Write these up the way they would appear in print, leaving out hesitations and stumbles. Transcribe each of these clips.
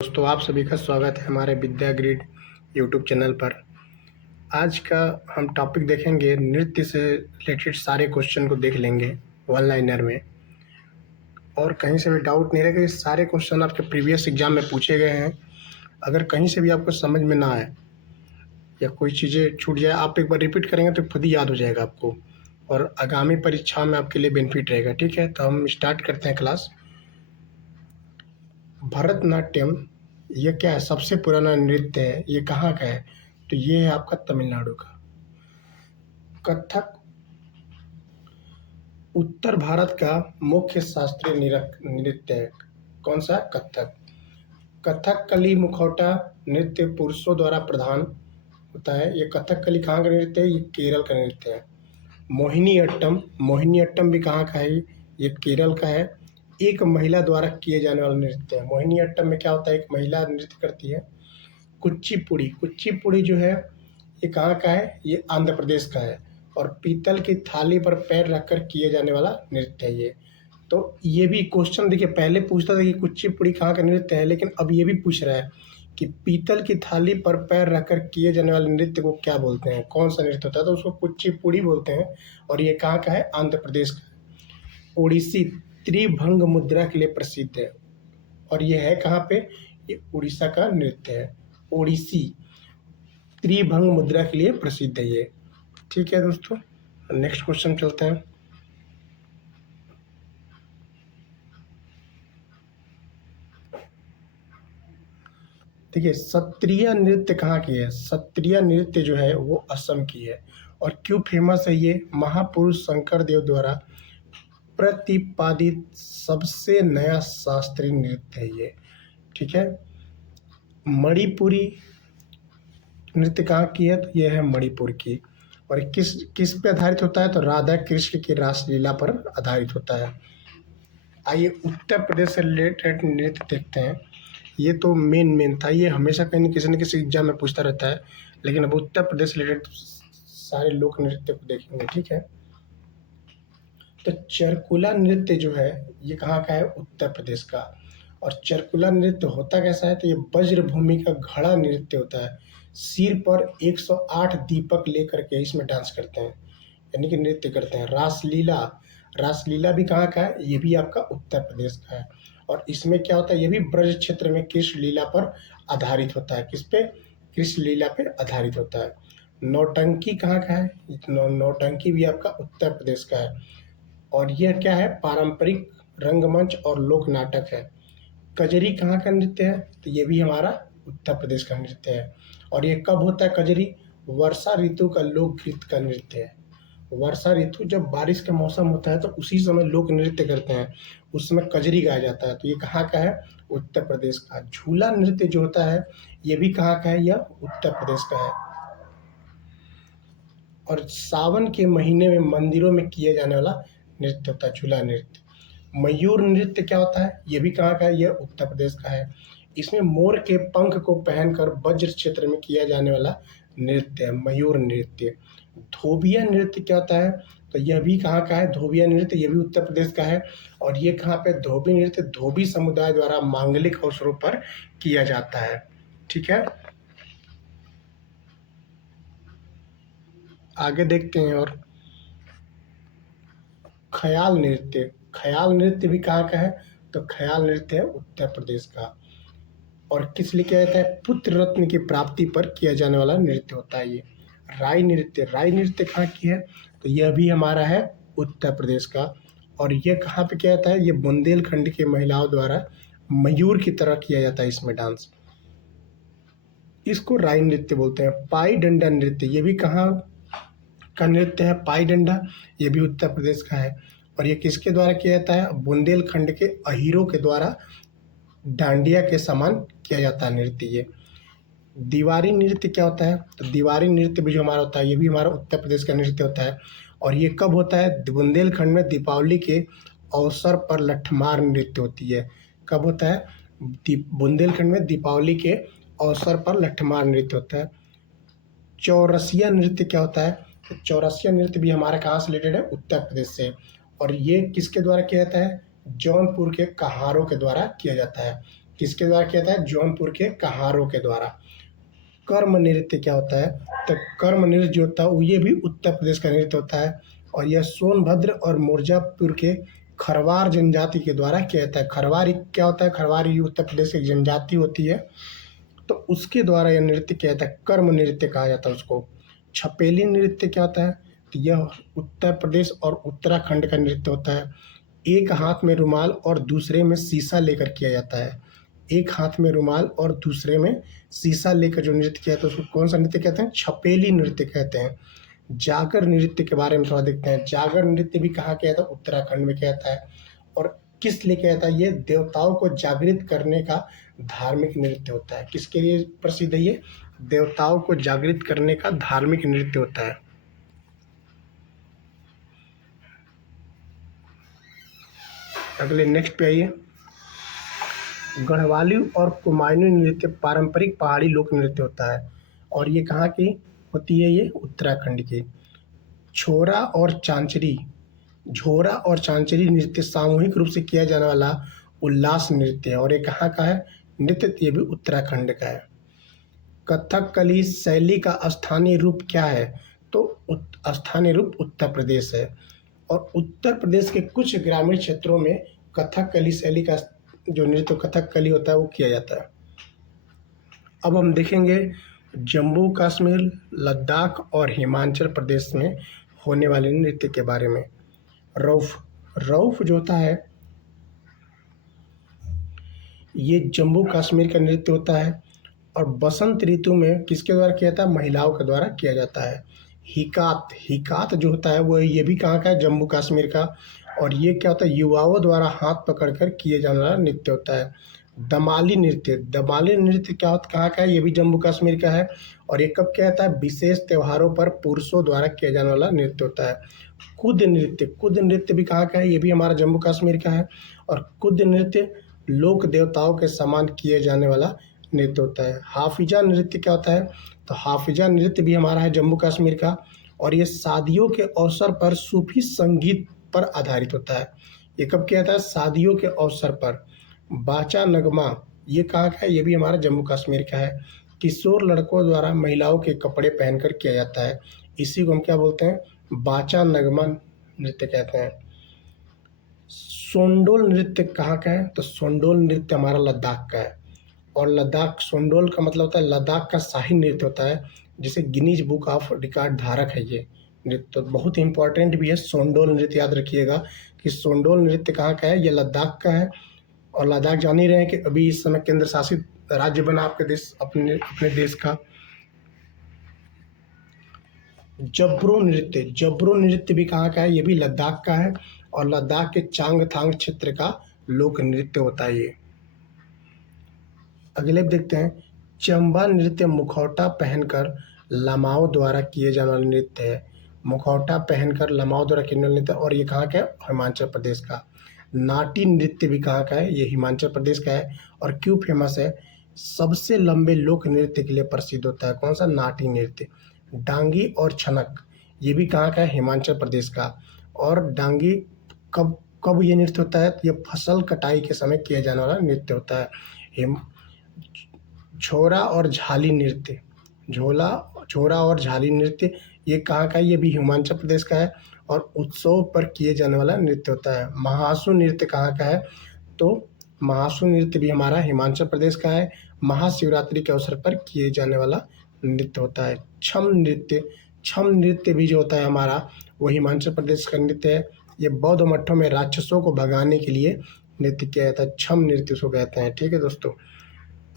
दोस्तों, आप सभी का स्वागत है हमारे विद्या ग्रिड यूट्यूब चैनल पर। आज का हम टॉपिक देखेंगे, नृत्य से रिलेटेड सारे क्वेश्चन को देख लेंगे वन लाइनर में, और कहीं से भी डाउट नहीं रहेगा। ये सारे क्वेश्चन आपके प्रीवियस एग्जाम में पूछे गए हैं। अगर कहीं से भी आपको समझ में ना आए या कोई चीज़ें छूट जाए, आप एक बार रिपीट करेंगे तो खुद ही याद हो जाएगा आपको, और आगामी परीक्षा में आपके लिए बेनिफिट रहेगा। ठीक है, तो हम स्टार्ट करते हैं क्लास। भरतनाट्यम ये क्या है? सबसे पुराना नृत्य है। ये कहाँ का है? तो ये है आपका तमिलनाडु का। कथक उत्तर भारत का मुख्य शास्त्रीय नृत्य है। कौन सा? कथक। कथकली मुखौटा नृत्य पुरुषों द्वारा प्रधान होता है। ये कथकली कहाँ का नृत्य है? ये केरल का नृत्य है। मोहिनी अट्टम भी कहाँ का है? ये केरल का है। एक महिला द्वारा किए जाने वाला नृत्य है। मोहिनी अट्टम में क्या होता है? एक महिला नृत्य करती है। कुचिपुड़ी जो है ये कहाँ का है? ये आंध्र प्रदेश का है। और पीतल की थाली पर पैर रखकर किए जाने वाला नृत्य है ये। तो ये भी क्वेश्चन देखिए, पहले पूछता था कि कुचिपुड़ी कहाँ का नृत्य है, लेकिन अब ये भी पूछ रहा है कि पीतल की थाली पर पैर रखकर किए जाने वाले नृत्य को क्या बोलते हैं, कौन सा नृत्य होता है? तो उसको कुचिपुड़ी बोलते हैं। और ये कहाँ का है? आंध्र प्रदेश का। ओडिसी त्रिभंग मुद्रा के लिए प्रसिद्ध है। और ये है कहाँ पे? ये उड़ीसा का नृत्य है। ओडिसी त्रिभंग मुद्रा के लिए प्रसिद्ध है ये। ठीक है दोस्तों, नेक्स्ट क्वेश्चन चलते हैं। देखिए, सत्रिय नृत्य कहाँ की है? सत्रिय नृत्य जो है वो असम की है। और क्यों फेमस है ये? महापुरुष शंकरदेव द्वारा प्रतिपादित सबसे नया शास्त्रीय नृत्य है ये। ठीक है। मणिपुरी नृत्य कहाँ की है? तो यह है मणिपुर की। और किस किस पे आधारित होता है? तो राधा कृष्ण की रासलीला पर आधारित होता है। आइए उत्तर प्रदेश से रिलेटेड नृत्य देखते हैं। ये तो मेन था, ये हमेशा कहीं न किसी एग्जाम में पूछता रहता है, लेकिन अब उत्तर प्रदेश से रिलेटेड सारे लोक नृत्य को देखेंगे। ठीक है, तो चरकुला नृत्य जो है ये कहाँ का है? उत्तर प्रदेश का। और चरकुला नृत्य होता कैसा है? तो ये वज्र भूमि का घड़ा नृत्य होता है। सिर पर 108 दीपक लेकर के इसमें डांस करते हैं, यानी कि नृत्य करते हैं। रासलीला भी कहाँ का है? ये भी आपका उत्तर प्रदेश का है। और इसमें क्या होता है? ये भी ब्रज क्षेत्र में कृष्ण लीला पर आधारित होता है। किस पे? कृष्ण लीला पे आधारित होता है। नौटंकी कहाँ का है? नौटंकी भी आपका उत्तर प्रदेश का है। और यह क्या है? पारंपरिक रंगमंच और लोक नाटक है। कजरी कहाँ का नृत्य है? तो ये भी हमारा उत्तर प्रदेश का नृत्य है। और ये कब होता है कजरी? वर्षा ऋतु का लोकगीत का नृत्य है। वर्षा ऋतु जब बारिश का मौसम होता है तो उसी समय लोक नृत्य करते हैं, उस समय कजरी गाया जाता है। तो ये कहाँ का है? उत्तर प्रदेश का। झूला नृत्य जो होता है ये भी कहाँ का है? यह उत्तर प्रदेश का है। और सावन के महीने में मंदिरों में किए जाने वाला नृत्य होता है झूला नृत्य। मयूर नृत्य क्या होता है? ये भी कहाँ का है? यह उत्तर प्रदेश का है। इसमें मोर के पंख को पहनकर वज्र क्षेत्र में किया जाने वाला नृत्य है मयूर नृत्य। धोबिया नृत्य क्या होता है? तो यह भी कहाँ का है? धोबिया नृत्य ये भी उत्तर प्रदेश का है। और ये कहाँ पे? धोबी नृत्य धोबी समुदाय द्वारा मांगलिक अवसरों पर किया जाता है। ठीक है, आगे देखते हैं। और ख्याल नृत्य भी कहाँ का है? तो ख्याल नृत्य है उत्तर प्रदेश का। और किस लिए किया जाता है? पुत्र रत्न की प्राप्ति पर किया जाने वाला नृत्य होता है ये। राई नृत्य कहाँ की है? तो यह भी हमारा है उत्तर प्रदेश का। और ये कहाँ पे किया जाता है? ये बुंदेलखंड की महिलाओं द्वारा मयूर की तरह किया जाता है इसमें डांस। इसको राई नृत्य बोलते हैं। पाई डंडा नृत्य ये भी कहाँ का नृत्य है? पाई डंडा ये भी उत्तर प्रदेश का है। और ये किसके द्वारा किया जाता है? बुंदेलखंड के अहीरों के द्वारा डांडिया के समान किया जाता है नृत्य ये। दीवारी नृत्य क्या होता है? तो दीवारी नृत्य भी जो हमारा होता है ये भी हमारा उत्तर प्रदेश का नृत्य होता है। और ये कब होता है? बुंदेलखंड में दीपावली के अवसर पर लठमार नृत्य होती है। कब होता है? बुंदेलखंड में दीपावली के अवसर पर लठमार नृत्य होता है। चौरसिया नृत्य क्या होता है? तो चौरसिया नृत्य भी हमारा कहाँ से रिलेटेड है? उत्तर प्रदेश से। और ये किसके द्वारा किया जाता है? जौनपुर के कहारों के द्वारा किया जाता है। किसके द्वारा किया जाता है? जौनपुर के कहारों के द्वारा। कर्म नृत्य क्या होता है? तो कर्म नृत्य जो होता है वो ये भी उत्तर प्रदेश का नृत्य होता है, और यह सोनभद्र और मिर्जापुर के खरवार जनजाति के द्वारा किया जाता है। खरवार क्या होता है? खरवार ये उत्तर प्रदेश की जनजाति होती है, तो उसके द्वारा यह नृत्य किया जाता है, कर्म नृत्य कहा जाता है उसको। छपेली नृत्य क्या होता है? तो यह उत्तर प्रदेश और उत्तराखंड का नृत्य होता है। एक हाथ में रुमाल और दूसरे में शीशा लेकर किया जाता है। एक हाथ में रुमाल और दूसरे में शीशा लेकर जो नृत्य किया जाता है उसको कौन सा नृत्य कहते हैं? छपेली नृत्य कहते हैं। जागर नृत्य के बारे में थोड़ा देखते हैं। जागर नृत्य भी कहाँ किया जाता है? उत्तराखंड में किया जाता है। और किस लिए किया जाता है? ये देवताओं को जागृत करने का धार्मिक नृत्य होता है। किसके लिए प्रसिद्ध है ये? देवताओं को जागृत करने का धार्मिक नृत्य होता है। अगले नेक्स्ट पे आइए। गढ़वाली और कुमायूनी नृत्य पारंपरिक पहाड़ी लोक नृत्य होता है, और ये कहाँ की होती है? ये उत्तराखंड की। छोरा और चांचरी, झोरा और चांचरी नृत्य सामूहिक रूप से किया जाने वाला उल्लास नृत्य है, और ये कहाँ का है नृत्य? ये भी उत्तराखंड का है। कथकली शैली का स्थानीय रूप क्या है? तो स्थानीय रूप उत्तर प्रदेश है, और उत्तर प्रदेश के कुछ ग्रामीण क्षेत्रों में कथकली शैली का जो नृत्य कथकली होता है वो किया जाता है। अब हम देखेंगे जम्मू कश्मीर, लद्दाख और हिमाचल प्रदेश में होने वाले नृत्य के बारे में। रौफ, रौफ जो होता है ये जम्मू कश्मीर का नृत्य होता है, और बसंत ऋतु में किसके द्वारा किया जाता है? महिलाओं के द्वारा किया जाता है। हिकात, हिकात जो होता है वो ये भी कहाँ का है? जम्मू कश्मीर का, और ये क्या होता है? युवाओं द्वारा हाथ पकड़कर किए जाने वाला नृत्य होता है। दमाली नृत्य, दमाली नृत्य क्या होता कहाँ का है? ये भी जम्मू कश्मीर का है, और ये कब किया जाता है? विशेष त्योहारों पर पुरुषों द्वारा किया जाने वाला नृत्य होता है। कुद नृत्य, कुद नृत्य भी कहाँ का है? ये भी हमारा जम्मू कश्मीर का है, और कुद नृत्य लोक देवताओं के समान किए जाने वाला नृत्य होता है। हाफिजा नृत्य क्या होता है? तो हाफिजा नृत्य भी हमारा है जम्मू कश्मीर का, और ये शादियों के अवसर पर सूफी संगीत पर आधारित होता है। ये कब किया जाता है? शादियों के अवसर पर। बाचा नगमा ये कहाँ का है? ये भी हमारा जम्मू कश्मीर का है। किशोर लड़कों द्वारा महिलाओं के कपड़े पहनकर किया जाता है, इसी को हम क्या बोलते हैं? बाचा नगमा नृत्य कहते हैं। सोंडोल नृत्य कहाँ का है? तो सोंडोल नृत्य हमारा लद्दाख का है, और लद्दाख सोंडोल का मतलब होता है लद्दाख का शाही नृत्य होता है, जिसे गिनीज बुक ऑफ रिकॉर्ड धारक है ये नृत्य, तो बहुत इंपॉर्टेंट भी है। सोंडोल नृत्य याद रखिएगा कि सोंडोल नृत्य कहाँ का है? ये लद्दाख का है, और लद्दाख जान ही रहे हैं कि अभी इस समय केंद्र शासित राज्य बना आपके देश, अपने देश का। जब्रो नृत्य, जब्रो नृत्य भी कहाँ का है? ये भी लद्दाख का है, और लद्दाख के चांगथांग क्षेत्र का लोक नृत्य होता है ये। अगले देखते हैं चंबा नृत्य मुखौटा पहनकर लमाओं द्वारा किए जाने वाला नृत्य है। मुखौटा पहनकर लमाओं द्वारा किए जाने वाला नृत्य, और ये कहाँ का है? हिमाचल प्रदेश का। नाटी नृत्य भी कहाँ का है? ये हिमाचल प्रदेश का है, और क्यों फेमस है? सबसे लंबे लोक नृत्य के लिए प्रसिद्ध होता है। कौन सा? नाटी नृत्य। डांगी और छनक ये भी कहाँ का है? हिमाचल प्रदेश का। और डांगी कब कब ये नृत्य होता है? ये फसल कटाई के समय किया जाने वाला नृत्य होता है। छोरा और झाली नृत्य, छोरा और झाली नृत्य ये कहाँ का है? ये भी हिमाचल प्रदेश का है, और उत्सव पर किए जाने वाला नृत्य होता है। महासु नृत्य कहाँ का है? तो महासु नृत्य भी हमारा हिमाचल प्रदेश का है। महाशिवरात्रि के अवसर पर किए जाने वाला नृत्य होता है। छम नृत्य, छम नृत्य भी जो होता है हमारा वो हिमाचल प्रदेश का नृत्य है। ये बौद्ध मठों में राक्षसों को भगाने के लिए नृत्य किया जाता है, छम नृत्य उसको कहते हैं। ठीक है दोस्तों,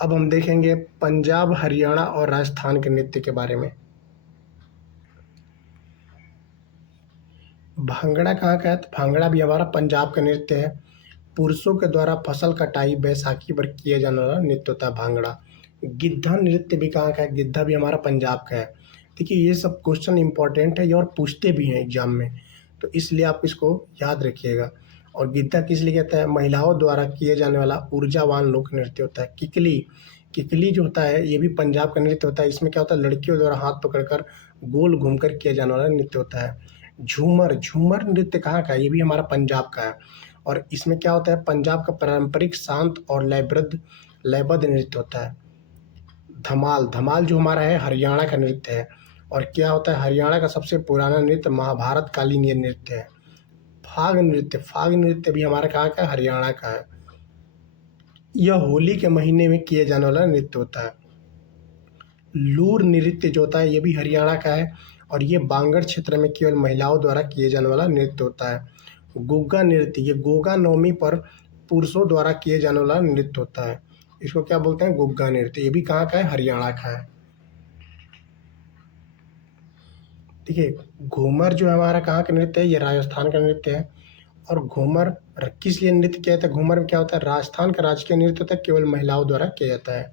अब हम देखेंगे पंजाब, हरियाणा और राजस्थान के नृत्य के बारे में। भांगड़ा कहाँ का है? तो भांगड़ा भी हमारा पंजाब का नृत्य है। पुरुषों के द्वारा फसल कटाई बैसाखी पर किया जाने वाला नृत्य होता है भांगड़ा। गिद्धा नृत्य भी कहाँ का है? गिद्धा भी हमारा पंजाब का है। देखिए ये सब क्वेश्चन इंपॉर्टेंट है, ये और पूछते भी हैं एग्जाम में, तो इसलिए आप इसको याद रखिएगा। और गिद्धा किस लिए कहता है? महिलाओं द्वारा किए जाने वाला ऊर्जावान लोक नृत्य होता है। किकली, किकली जो होता है ये भी पंजाब का नृत्य होता है। इसमें क्या होता है? लड़कियों द्वारा हाथ पकड़कर गोल घूमकर किया जाने वाला नृत्य होता है। झूमर, झूमर नृत्य कहाँ का है? ये भी हमारा पंजाब का है, और इसमें क्या होता है? पंजाब का पारंपरिक शांत और लयबद्ध लयबद्ध नृत्य होता है। धमाल, धमाल जो हमारा है हरियाणा का नृत्य है। और क्या होता है, हरियाणा का सबसे पुराना नृत्य महाभारत कालीन ये नृत्य है। फाग नृत्य, फाग नृत्य भी हमारा कहाँ का है, हरियाणा का है। यह होली के महीने में किए जाने वाला नृत्य होता है। लूर नृत्य जो होता है ये भी हरियाणा का है और ये बांगड़ क्षेत्र में केवल महिलाओं द्वारा किए जाने वाला नृत्य होता है। गुग्गा नृत्य, ये गोगा नवमी पर पुरुषों द्वारा किए जाने वाला नृत्य होता है। इसको क्या बोलते हैं, गुग्गा नृत्य। ये भी कहाँ का है, हरियाणा का है। देखिए घूमर जो है हमारा कहाँ का नृत्य है, ये राजस्थान का नृत्य है। और घूमर किस लिए नृत्य किया जाता है, घूमर में क्या होता है, राजस्थान का राजकीय नृत्य होता है, केवल महिलाओं द्वारा किया जाता है।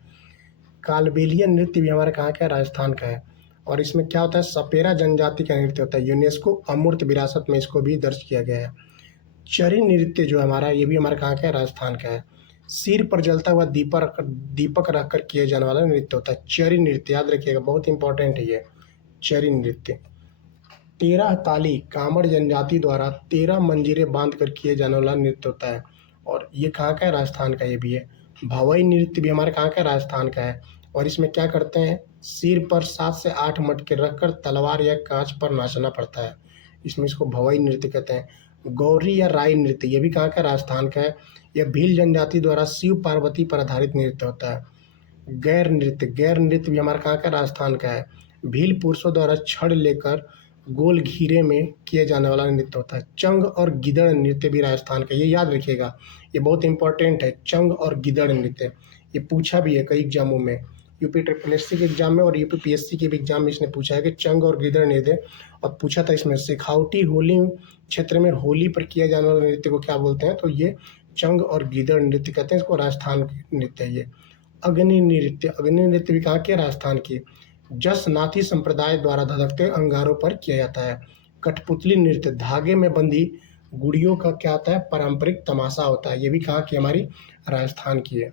कालबेलिया नृत्य भी हमारे कहाँ का है, राजस्थान का है। और इसमें क्या होता है, सपेरा जनजाति का नृत्य होता है। यूनेस्को अमूर्त विरासत में इसको भी दर्ज किया गया है। चरी नृत्य जो हमारा ये भी हमारे कहाँ का है, राजस्थान का है। सिर पर जलता हुआ दीपक रखकर किए जाने वाला नृत्य होता है चरी नृत्य, याद रखिएगा, बहुत इंपॉर्टेंट है ये चरी नृत्य। 13 ताली कामड़ जनजाति द्वारा 13 मंजीरे बांध कर किए जाने वाला नृत्य होता है और ये कहाँ का है, राजस्थान का ये भी है। भवई नृत्य भी हमारे कहाँ का है, राजस्थान का है। और इसमें क्या करते हैं, सिर पर 7 से 8 मटके रखकर तलवार या कांच पर नाचना पड़ता है, इसमें इसको भवई नृत्य कहते हैं। गौरी या राई नृत्य ये भी कहाँ का, राजस्थान का है। यह भील जनजाति द्वारा शिव पार्वती पर आधारित नृत्य होता है। गैर नृत्य भी हमारा कहाँ का, राजस्थान का है। भील पुरुषों द्वारा छड़ लेकर गोल घेरे में किए जाने वाला नृत्य होता है। चंग और गिदड़ नृत्य भी राजस्थान का, ये याद रखिएगा, ये बहुत इंपॉर्टेंट है। चंग और गिदड़ नृत्य ये पूछा भी है कई एग्जामों में, यूपी ट्रिपल के एग्जाम में और यूपी पीएससी के भी एग्जाम में इसने पूछा है कि चंग और गिदड़ नृत्य। और पूछा था इसमें सिखावटी होली क्षेत्र में होली पर किया जाने वाला नृत्य को क्या बोलते हैं, तो ये चंग और गिदड़ नृत्य कहते हैं, इसको राजस्थान नृत्य है ये। अग्नि नृत्य भी कहाँ के, राजस्थान की। जस नाथी संप्रदाय द्वारा धधकते अंगारों पर किया जाता है। कठपुतली नृत्य धागे में बंधी गुड़ियों का क्या होता है, पारंपरिक तमाशा होता है, ये भी कहाँ की, हमारी राजस्थान की है।